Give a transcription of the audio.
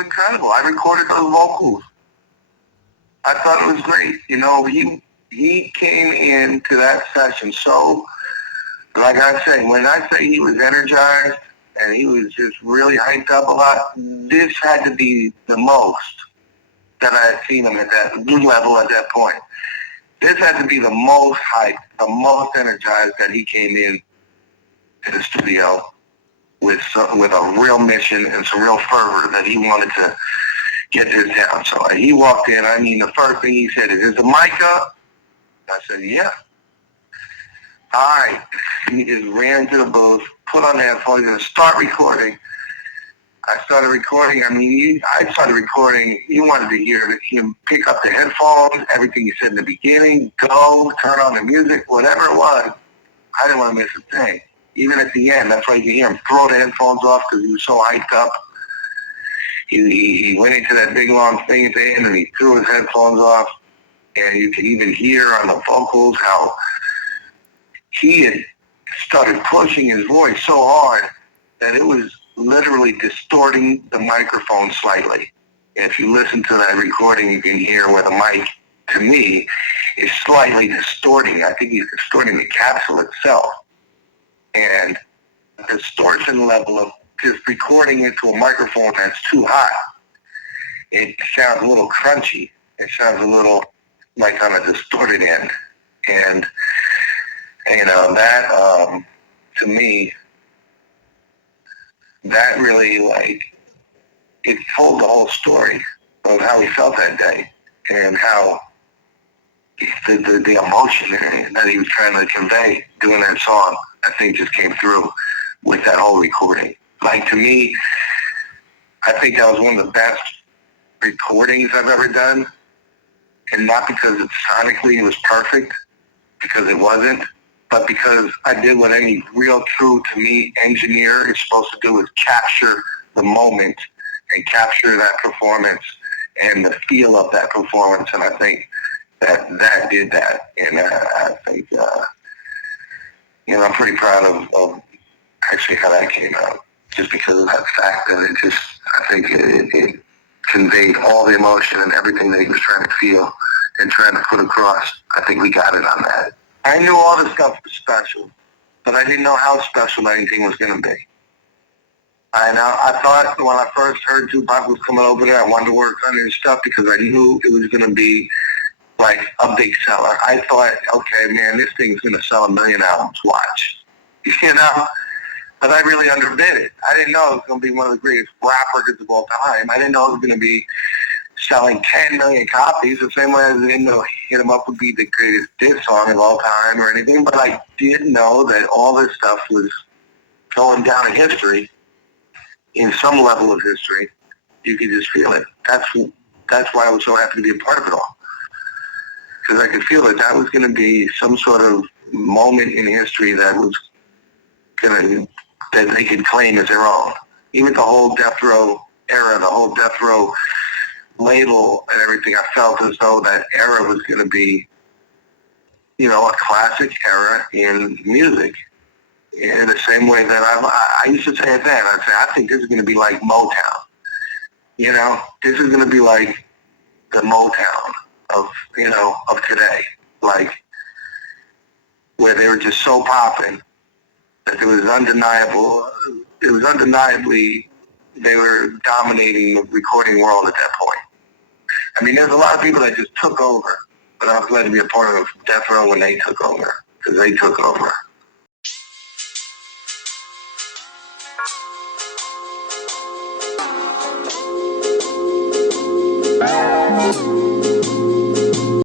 incredible. I recorded those vocals. I thought it was great. You know, he came into that session so, like I said, when I say he was energized and he was just really hyped up a lot, this had to be the most that I had seen him at that level at that point. This had to be the most hyped, the most energized that he came in to the studio with a real mission and some real fervor that he wanted to get this down. So he walked in. I mean, the first thing he said is, "Is the mic up?" I said, "Yeah." All right. He just ran to the booth, put on the headphones, and start recording. I started recording. I mean, I started recording. You wanted to hear him pick up the headphones, everything he said in the beginning, go, turn on the music, whatever it was. I didn't want to miss a thing. Even at the end, that's why you could hear him throw the headphones off because he was so hyped up. He went into that big long thing at the end and he threw his headphones off. And you could even hear on the vocals how he had started pushing his voice so hard that it was literally distorting the microphone slightly. And if you listen to that recording, you can hear where the mic, to me, is slightly distorting. I think he's distorting the capsule itself. And the distortion level of just recording into a microphone that's too hot, it sounds a little crunchy. It sounds a little like on a distorted end. And, you know, that, to me, that really, like, it told the whole story of how he felt that day and how the emotion that he was trying to convey doing that song, I think just came through with that whole recording. Like, to me, I think that was one of the best recordings I've ever done. And not because sonically it was perfect, because it wasn't, but because I did what any real true, to me, engineer is supposed to do, is capture the moment and capture that performance and the feel of that performance. And I think that did that. And I think, you know, I'm pretty proud of actually how that came out, just because of that fact that it just, I think it conveyed all the emotion and everything that he was trying to feel and trying to put across. I think we got it on that. I knew all the stuff was special, but I didn't know how special anything was going to be. I thought when I first heard Tupac was coming over there, I wanted to work on his stuff because I knew it was going to be like a big seller. I thought, okay, man, this thing's going to sell 1 million albums. Watch. You know? But I really underbid it. I didn't know it was going to be one of the greatest rap records of all time. I didn't know it was going to be selling 10 million copies, the same way as I didn't know Hit 'Em Up would be the greatest diss song of all time or anything, but I did know that all this stuff was going down in history, in some level of history. You could just feel it. That's why I was so happy to be a part of it all. Because I could feel that was going to be some sort of moment in history that was going to, that they could claim as their own. Even the whole Death Row era, the whole Death Row label and everything, I felt as though that era was going to be, you know, a classic era in music. In the same way that I used to say it then, I'd say, I think this is going to be like Motown. You know, this is going to be like the Motown of, you know, of today. Like, where they were just so popping that it was undeniably, they were dominating the recording world at that point. I mean, there's a lot of people that just took over, but I was glad to be a part of Death Row when they took over, because they took over.